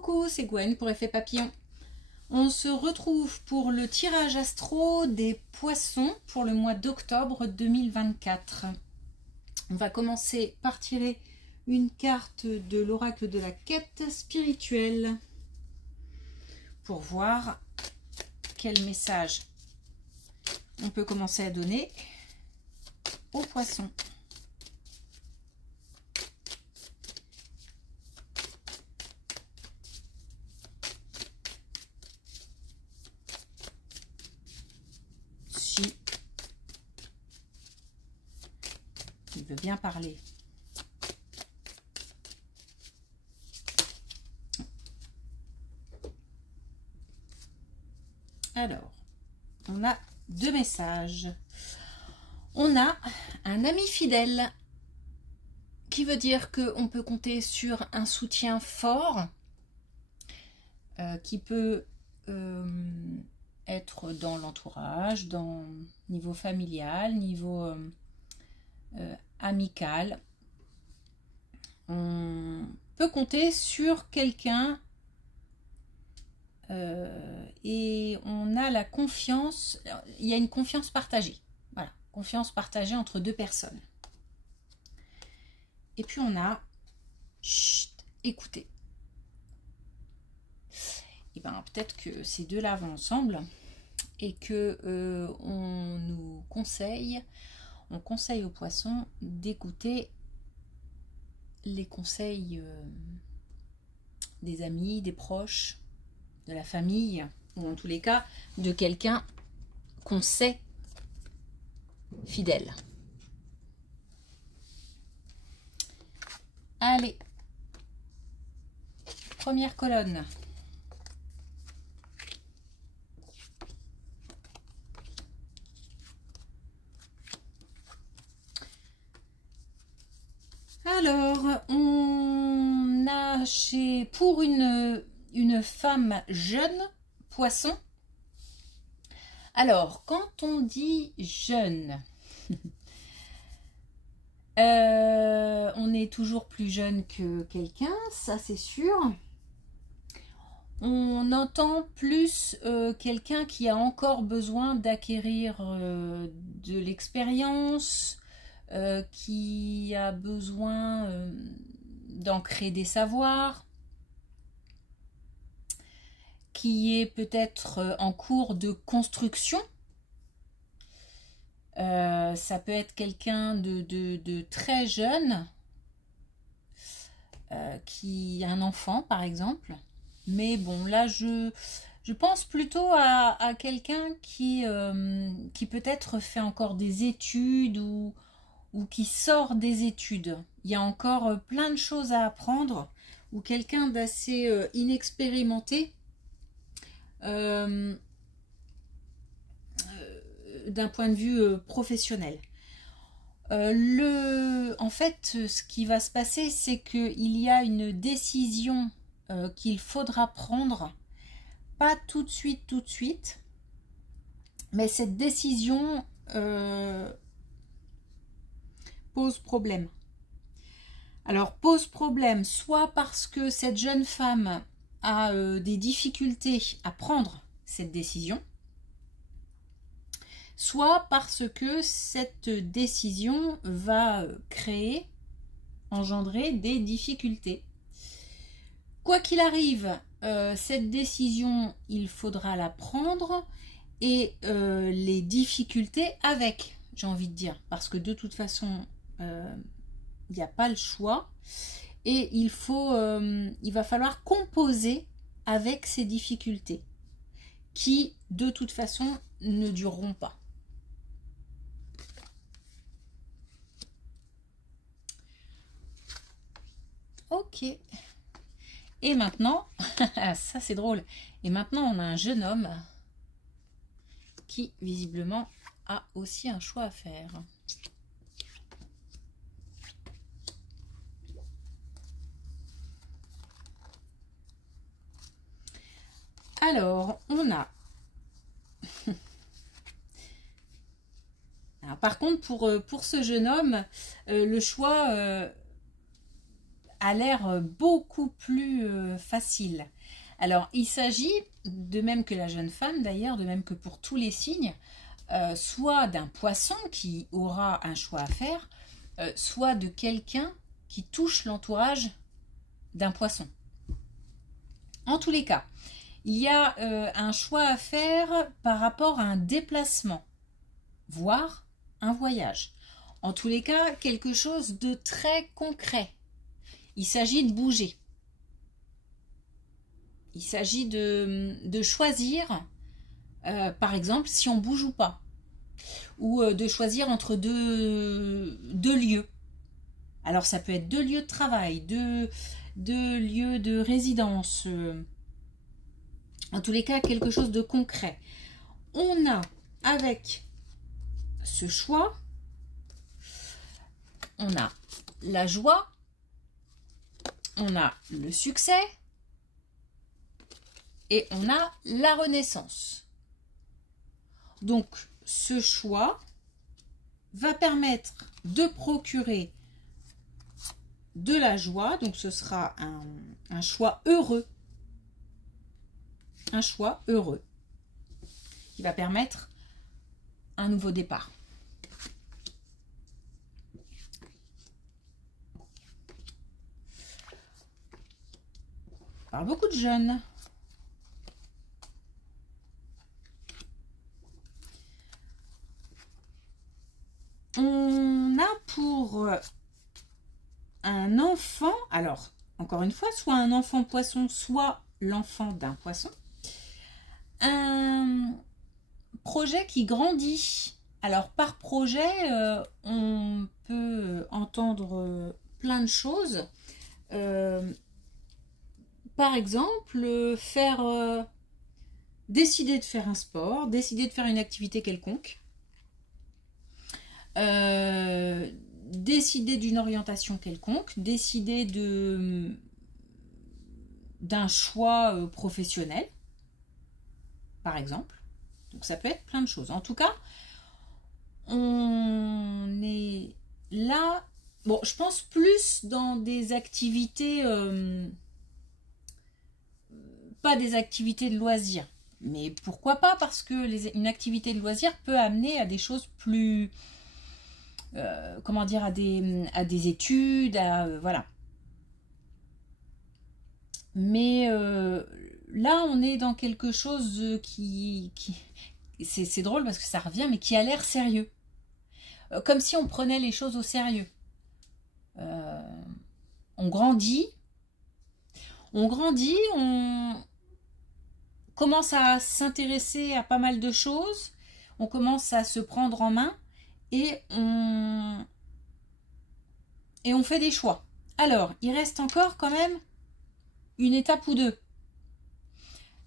Coucou, c'est Gwen pour Effet Papillon. On se retrouve pour le tirage astro des poissons pour le mois d'octobre 2024. On va commencer par tirer une carte de l'oracle de la quête spirituelle pour voir quel message on peut commencer à donner aux poissons. Si il veut bien parler. Alors, on a deux messages. On a un ami fidèle qui veut dire qu'on peut compter sur un soutien fort qui peut être dans l'entourage, dans niveau familial, niveau amical. On peut compter sur quelqu'un et on a la confiance, il y a une confiance partagée. Voilà, confiance partagée entre deux personnes. Et puis on a, chut, écoutez. Et ben peut-être que ces deux-là vont ensemble et que on conseille aux poissons d'écouter les conseils des amis, des proches, de la famille, ou en tous les cas de quelqu'un qu'on sait fidèle. Allez, première colonne. Alors, on a pour une femme jeune, poisson. Alors, quand on dit jeune, on est toujours plus jeune que quelqu'un, ça c'est sûr. On entend plus quelqu'un qui a encore besoin d'acquérir de l'expérience, qui a besoin d'ancrer des savoirs, qui est peut-être en cours de construction. Ça peut être quelqu'un de très jeune, qui a un enfant par exemple. Mais bon, là je pense plutôt à quelqu'un qui peut-être fait encore des études ou qui sort des études. Il y a encore plein de choses à apprendre, ou quelqu'un d'assez inexpérimenté d'un point de vue professionnel. En fait, ce qui va se passer, c'est qu'il y a une décision qu'il faudra prendre, pas tout de suite, mais cette décision pose problème. Alors, pose problème soit parce que cette jeune femme a des difficultés à prendre cette décision, soit parce que cette décision va engendrer des difficultés. Quoi qu'il arrive, cette décision, il faudra la prendre et les difficultés avec, j'ai envie de dire, parce que de toute façon, il n'y a pas le choix et il va falloir composer avec ces difficultés qui, de toute façon, ne dureront pas. Ok. Et maintenant, ça c'est drôle, et maintenant on a un jeune homme qui visiblement a aussi un choix à faire. Alors, on a... Alors, par contre, pour ce jeune homme, le choix a l'air beaucoup plus facile. Alors, il s'agit, de même que la jeune femme d'ailleurs, de même que pour tous les signes, soit d'un poisson qui aura un choix à faire, soit de quelqu'un qui touche l'entourage d'un poisson. En tous les cas, il y a un choix à faire par rapport à un déplacement, voire un voyage. En tous les cas, quelque chose de très concret. Il s'agit de bouger. Il s'agit de choisir, par exemple, si on bouge ou pas. Ou de choisir entre deux lieux. Alors, ça peut être 2 lieux de travail, 2 lieux de résidence. En tous les cas, quelque chose de concret. On a, avec ce choix, on a la joie, on a le succès et on a la renaissance. Donc, ce choix va permettre de procurer de la joie. Donc, ce sera un choix heureux. Un choix heureux qui va permettre un nouveau départ. Par beaucoup de jeunes. On a pour un enfant, alors encore une fois, soit un enfant poisson, soit l'enfant d'un poisson, un projet qui grandit. Alors par projet, on peut entendre plein de choses. Par exemple, décider de faire un sport, décider de faire une activité quelconque, décider d'une orientation quelconque, décider d'un choix professionnel, par exemple. Donc ça peut être plein de choses. En tout cas, on est là, bon, je pense plus dans des activités, pas des activités de loisirs, mais pourquoi pas, parce que une activité de loisir peut amener à des choses plus, comment dire, à des études, voilà. Mais là, on est dans quelque chose qui c'est drôle parce que ça revient, mais qui a l'air sérieux. Comme si on prenait les choses au sérieux. On grandit, on commence à s'intéresser à pas mal de choses, on commence à se prendre en main et on fait des choix. Alors, il reste encore quand même une étape ou deux.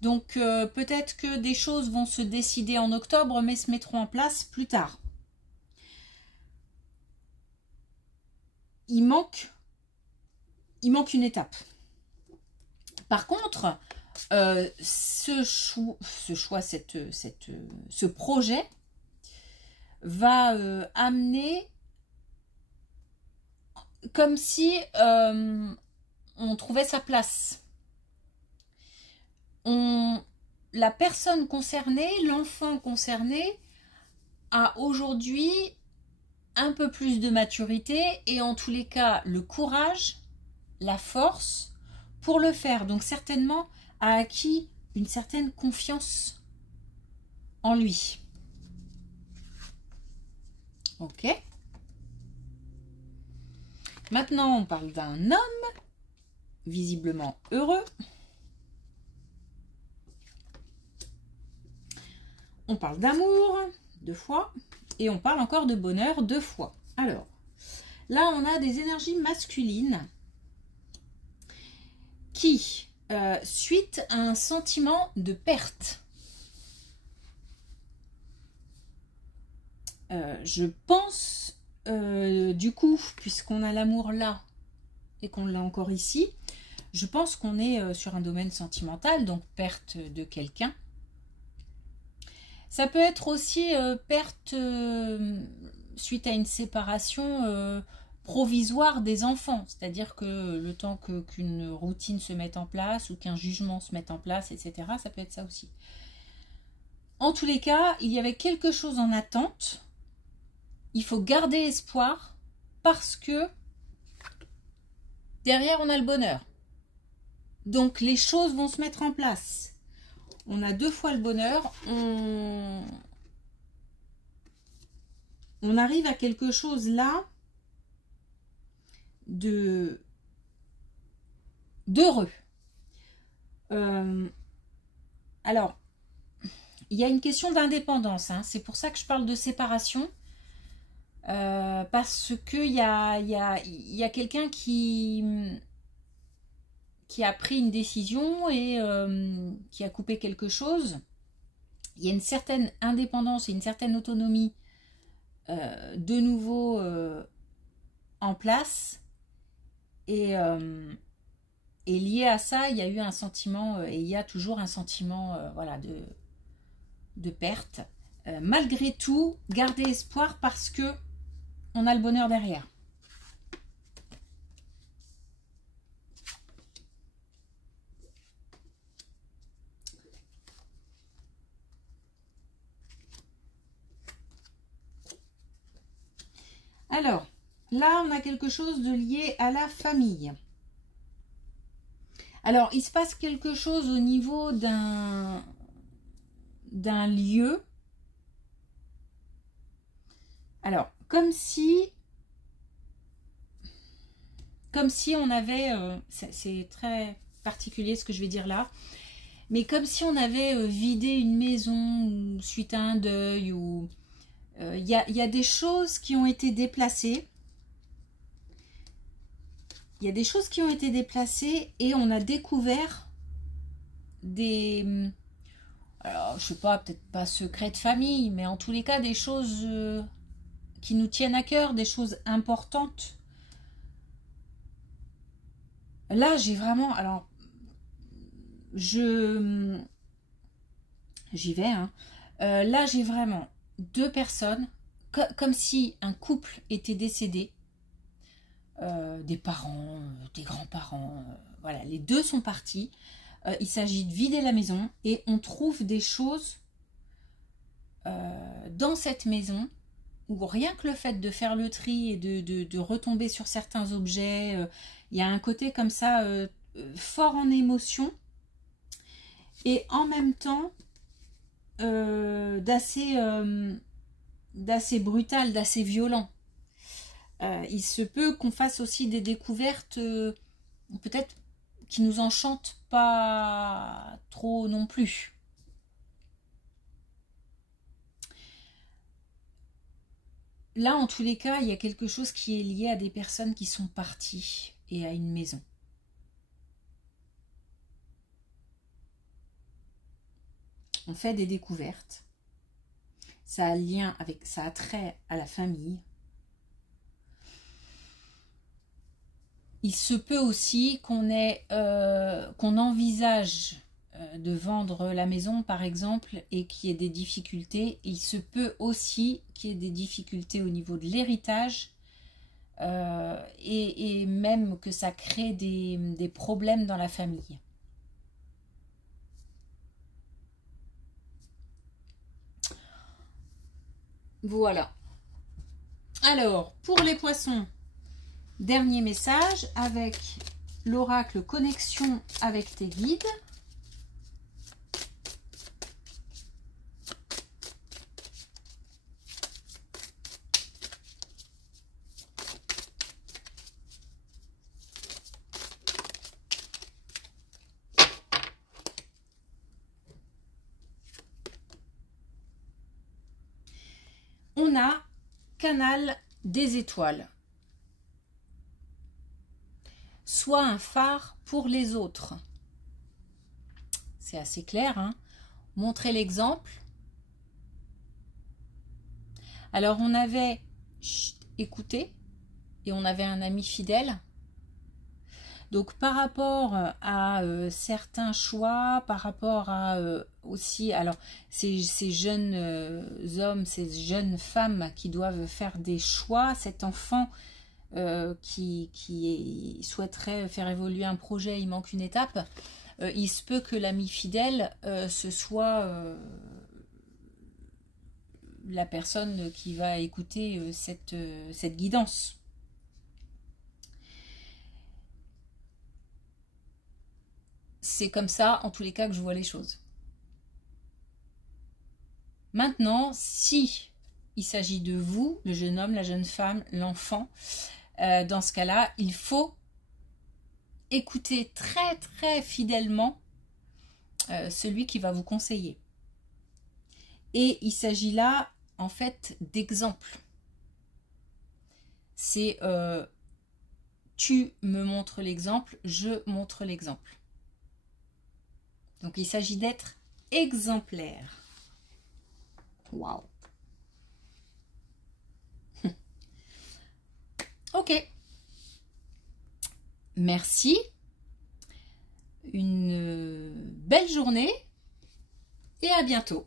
Donc, peut-être que des choses vont se décider en octobre, mais se mettront en place plus tard. Il manque une étape. Par contre, ce projet va amener comme si on trouvait sa place. La personne concernée, l'enfant concerné, a aujourd'hui un peu plus de maturité et en tous les cas le courage, la force pour le faire. Donc certainement a acquis une certaine confiance en lui. Ok. Maintenant, on parle d'un homme visiblement heureux. On parle d'amour 2 fois et on parle encore de bonheur 2 fois. Alors, là, on a des énergies masculines qui, suite à un sentiment de perte, je pense, du coup, puisqu'on a l'amour là et qu'on l'a encore ici, je pense qu'on est sur un domaine sentimental, donc perte de quelqu'un. Ça peut être aussi perte suite à une séparation provisoire des enfants, c'est-à-dire que le temps qu'une routine se mette en place ou qu'un jugement se mette en place, etc., ça peut être ça aussi. En tous les cas, il y avait quelque chose en attente. Il faut garder espoir parce que derrière, on a le bonheur. Donc, les choses vont se mettre en place. On a 2 fois le bonheur. On arrive à quelque chose là d'heureux. Alors, il y a une question d'indépendance. Hein. C'est pour ça que je parle de séparation. Parce qu'il y a quelqu'un qui a pris une décision et qui a coupé quelque chose. Il y a une certaine indépendance et une certaine autonomie de nouveau en place. Et lié à ça, il y a eu un sentiment, et il y a toujours un sentiment voilà, de perte. Malgré tout, gardez espoir parce que on a le bonheur derrière. Alors, là, on a quelque chose de lié à la famille. Alors, il se passe quelque chose au niveau d'un lieu. Alors, comme si on avait, c'est très particulier ce que je vais dire là, mais comme si on avait vidé une maison suite à un deuil, ou il y a des choses qui ont été déplacées. Il y a des choses qui ont été déplacées et on a découvert des... Alors, je sais pas, peut-être pas secrets de famille, mais en tous les cas, des choses qui nous tiennent à cœur, des choses importantes. Là, j'ai vraiment... Alors, j'y vais, hein. Là, j'ai vraiment 2 personnes, comme si un couple était décédé. Des parents, des grands-parents, voilà, les 2 sont partis. Il s'agit de vider la maison et on trouve des choses dans cette maison où rien que le fait de faire le tri et de retomber sur certains objets, il y a un côté comme ça fort en émotion et en même temps d'assez brutal, d'assez violent. Il se peut qu'on fasse aussi des découvertes peut-être qui nous enchantent pas trop non plus. Là, en tous les cas, il y a quelque chose qui est lié à des personnes qui sont parties et à une maison. On fait des découvertes. Ça a lien avec, ça a trait à la famille. Il se peut aussi qu'on envisage de vendre la maison, par exemple, et qu'il y ait des difficultés. Il se peut aussi qu'il y ait des difficultés au niveau de l'héritage et même que ça crée des problèmes dans la famille. Voilà. Alors, pour les poissons, dernier message avec l'oracle connexion avec tes guides. On a canal des étoiles. Soit un phare pour les autres. C'est assez clair, hein? Montrer l'exemple. Alors, on avait écouté et on avait un ami fidèle. Donc, par rapport à certains choix, par rapport à aussi, alors, ces jeunes hommes, ces jeunes femmes qui doivent faire des choix, cet enfant qui souhaiterait faire évoluer un projet, il manque une étape, il se peut que l'ami fidèle ce soit la personne qui va écouter cette guidance. C'est comme ça, en tous les cas, que je vois les choses. Maintenant, si il s'agit de vous, le jeune homme, la jeune femme, l'enfant, dans ce cas-là, il faut écouter très très fidèlement celui qui va vous conseiller. Et il s'agit là, en fait, d'exemples. C'est tu me montres l'exemple, je montre l'exemple. Donc il s'agit d'être exemplaire. Waouh. Ok. Merci. Une belle journée et à bientôt.